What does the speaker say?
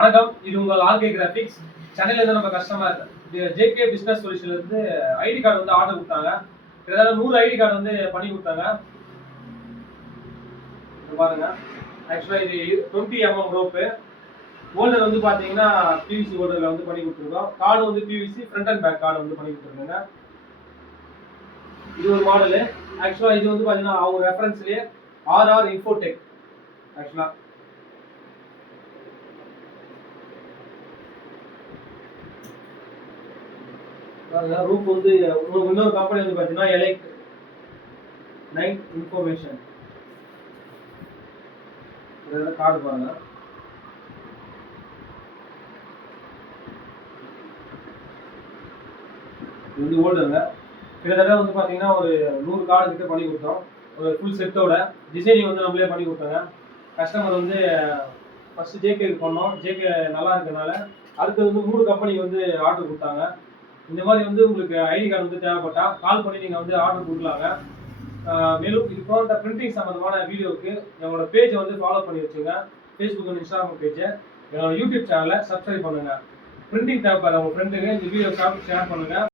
வணக்கம், இது உங்கள் ஆர்கே கிராபிக்ஸ். சென்னையில இருந்து நம்ம கஸ்டமர் ஜேகே பிசினஸ் சொல்யூஷன்ல இருந்து ஐடி கார்டு வந்து ஆர்டர் கொடுத்தாங்க. கிட்டத்தட்ட 100 ஐடி கார்டு வந்து பண்ணி கொடுத்தாங்க. பாருங்க, ஆக்சுவலா இது 20 mm ரோப்பு. ஹோல்டர் வந்து பாத்தீங்கன்னா பிவிசி ஹோல்டர்ல வந்து பண்ணி கொடுத்துருக்கோம். கார்டு வந்து PVC front and back card வந்து பண்ணி கொடுத்துருக்காங்க. இது ஒரு மாடலு. ஆக்சுவலா இது வந்து பாத்தீங்கன்னா அவங்க ரெஃபரன்ஸ்லயே ஆர்ஆர் இன்ஃபோடெக். ஆக்சுவலா ரூப் வந்து இன்னொரு கம்பெனி வந்து பார்த்தீங்கன்னா எலைட் நைட் இன்ஃபர்மேஷன் கார்டு பாருங்க. இது வந்து ஓல்டுங்க. கிட்டத்தட்ட வந்து பார்த்தீங்கன்னா ஒரு 100 கார்டு கிட்ட பண்ணி கொடுத்தோம். ஒரு ஃபுல் செட்டோட டிசைனிங் வந்து நம்மளே பண்ணி கொடுத்தாங்க. கஸ்டமர் வந்து ஃபர்ஸ்ட் ஜேகே பண்ணோம். ஜேகே நல்லா இருக்கனால அடுத்து வந்து 3 கம்பெனி வந்து ஆர்டர் கொடுத்தாங்க. இந்த மாதிரி வந்து உங்களுக்கு ஐடி கார்டு வந்து தேவைப்பட்டா கால் பண்ணி நீங்கள் வந்து ஆர்டர் கொடுக்கலாங்க. மேலும் இது போன்ற பிரிண்டிங் சம்மந்தமான வீடியோவுக்கு எங்களோட பேஜை வந்து ஃபாலோ பண்ணி வச்சுங்க. ஃபேஸ்புக் அண்ட் இன்ஸ்டாகிராம் பேஜை, எங்களோட யூடியூப் சேனலை சப்ஸ்கிரைப் பண்ணுங்கள். பிரிண்டிங் தேவைப்படுற உங்கள் ஃப்ரெண்டுங்க இந்த வீடியோ ஷேர் பண்ணுங்கள்.